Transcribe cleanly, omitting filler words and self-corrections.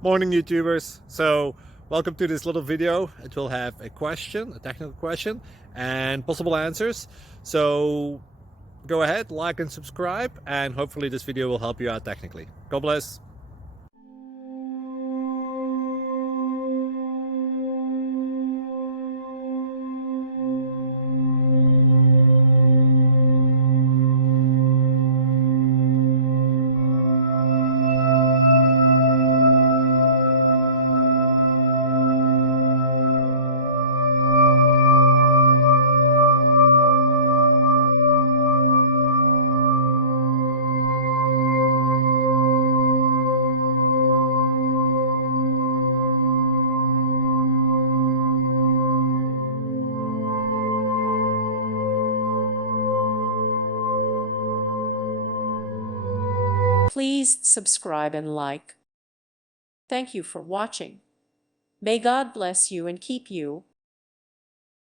Morning YouTubers. So welcome to this little video. It will have a question, a technical question, and possible answers. So go ahead, like and subscribe, and hopefully this video will help you out technically. God bless. Please subscribe and like. Thank you for watching. May God bless you and keep you.